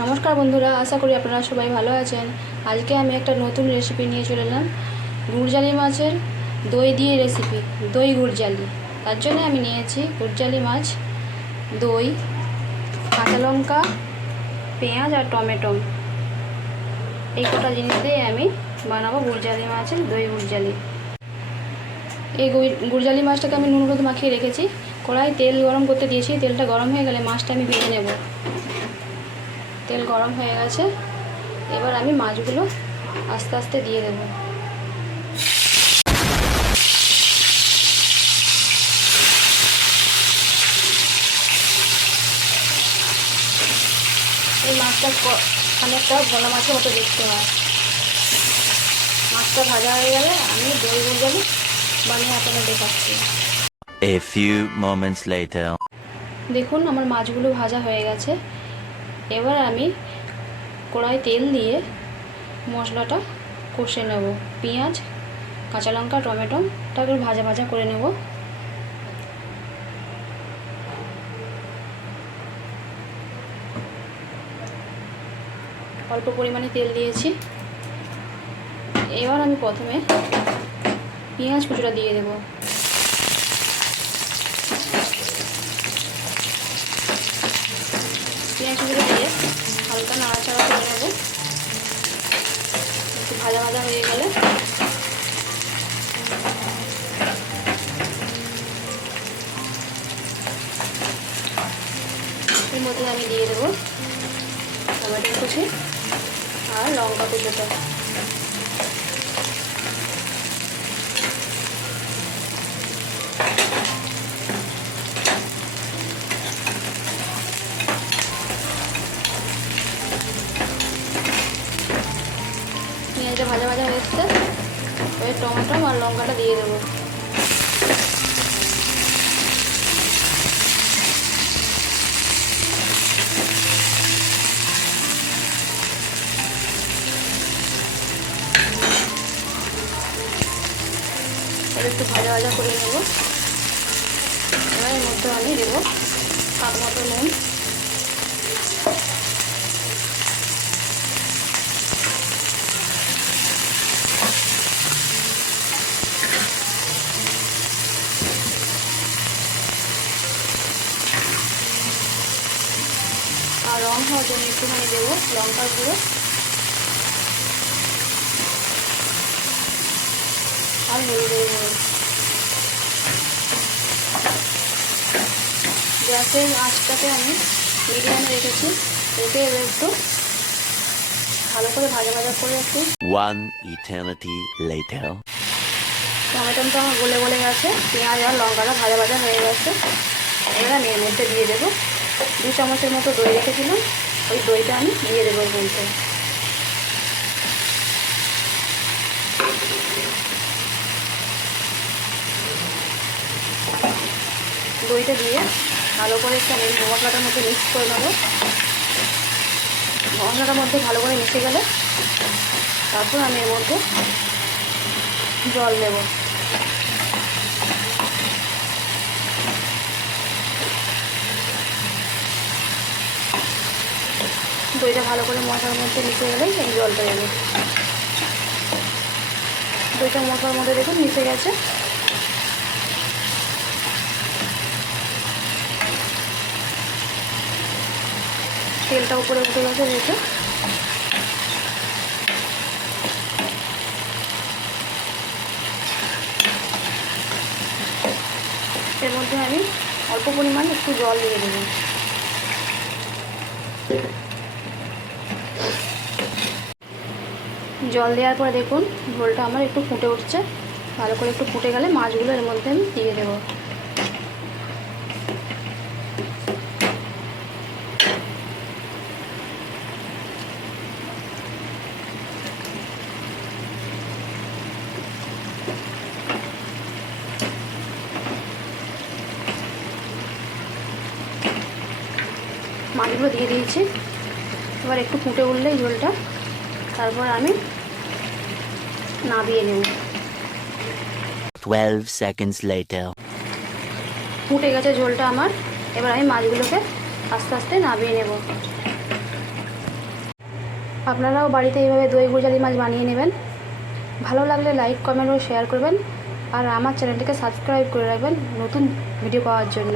নমস্কার বন্ধুরা, আশা করি আপনারা সবাই ভালো আছেন। আজকে আমি একটা নতুন রেসিপি নিয়ে চলে এলাম। গুড়জালি মাছের দই দিয়ে রেসিপি দই গুড়জালি। তার জন্য আমি নিয়েছি গুড়জালি মাছ, দই, কাঁচা লঙ্কা, পেঁয়াজ আর টমেটো। এই কটা জিনিস দিয়ে আমি বানাবো গুড়জালি মাছের দই গুড়জালি। এই গুড়জালি মাছটাকে আমি নুন হলুদ মাখিয়ে রেখেছি। কড়াই তেল গরম করতে দিয়েছি। তেলটা গরম হয়ে গেলে মাছটা আমি ভেজে নেব। তেল গরম হয়ে গেছে এবার আমি মাছগুলো আস্তে আস্তে দিয়ে দেব। এই মাছটা অনেকটা ভোলা মাছের মতো দেখতে হয়। মাছটা ভাজা হয়ে গেলে আমি দই গুঁড়ো বানিয়ে আপনাদের দেখাচ্ছি। A few moments later. দেখুন আমার মাছগুলো ভাজা হয়ে গেছে। এবার আমি কড়াই তেল দিয়ে মশলাটা কষে নেব। পেঁয়াজ, কাঁচা লঙ্কা, টমেটো, তারপর ভাজা ভাজা করে নেব। অল্প পরিমাণে তেল দিয়েছি। এবার আমি প্রথমে পেঁয়াজ কুচুটা দিয়ে দেবো পেঁয়াজ কুচুটা দিয়ে হালকা নাড়াচাড়া করে নেব একটু ভাজা ভাজা হয়ে গেলে মধ্যে আমি দিয়ে দেবো। টমেটো কুচি আর লঙ্কা কুচোটা পেঁয়াজটা ভাজা ভাজা হয়ে এসছে টমেটো আর লঙ্কাটা দিয়ে দেবো। এবার একটু ভাজা ভাজা করে নেব। এবার এর মধ্যে আমি দেবো স্বাদ মতো নুন। আর রং হওয়ার জন্য একটুখানি দেবো, লঙ্কার গুঁড়ো। আর হলুদের গুঁড়ো গ্যাসের আঁচটাকে আমি মিডিয়ামে রেখেছি। রেখে এবার একটু ভালো করে ভাজা ভাজা করে একটু One eternity later. টমেটোটা আমার গলে গলে গেছে। পেঁয়াজ আর লঙ্কাটা ভাজা ভাজা হয়ে গেছে। এবার আমি এর মধ্যে দিয়ে দেবো। দু চামচের মতো দই রেখেছিলাম। ওই দইটা আমি দিয়ে দেবো এর দইটা দিয়ে ভালো করে একটু মশলাটার মধ্যে মিক্স করে নেব। মশলাটার মধ্যে ভালো করে মিশে গেলে তারপর আমি এর মধ্যে জল দেবো দইটা ভালো করে মশলার মধ্যে মিশে এই জলটা যাবে দইটা মশলার মধ্যে দেখুন মিশে গেছে। তেলটা উপরে উঠে গেছে, দেখে। এর মধ্যে আমি অল্প পরিমাণ একটু জল দিয়ে দেবো। জল দেওয়ার পরে দেখুন, ঝোলটা আমার একটু ফুটে উঠছে। ভালো করে একটু ফুটে গেলে মাছগুলো এর মধ্যে আমি দিয়ে দেবো। মাছগুলো দিয়ে দিয়েছি। এবার একটু ফুটে উঠলেই ঝোলটা। তারপর আমি নাবিয়ে নেব। 12 seconds later. ফুটে গেছে ঝোলটা আমার। এবার আমি মাছগুলোকে আস্তে আস্তে নাবিয়ে নেব। আপনারাও বাড়িতে এইভাবে দই গুড়জালি মাছ বানিয়ে নেবেন। ভালো লাগলে লাইক কমেন্ট ও শেয়ার করবেন। আর আমার চ্যানেলটিকে সাবস্ক্রাইব করে রাখবেন নতুন ভিডিও পাওয়ার জন্য।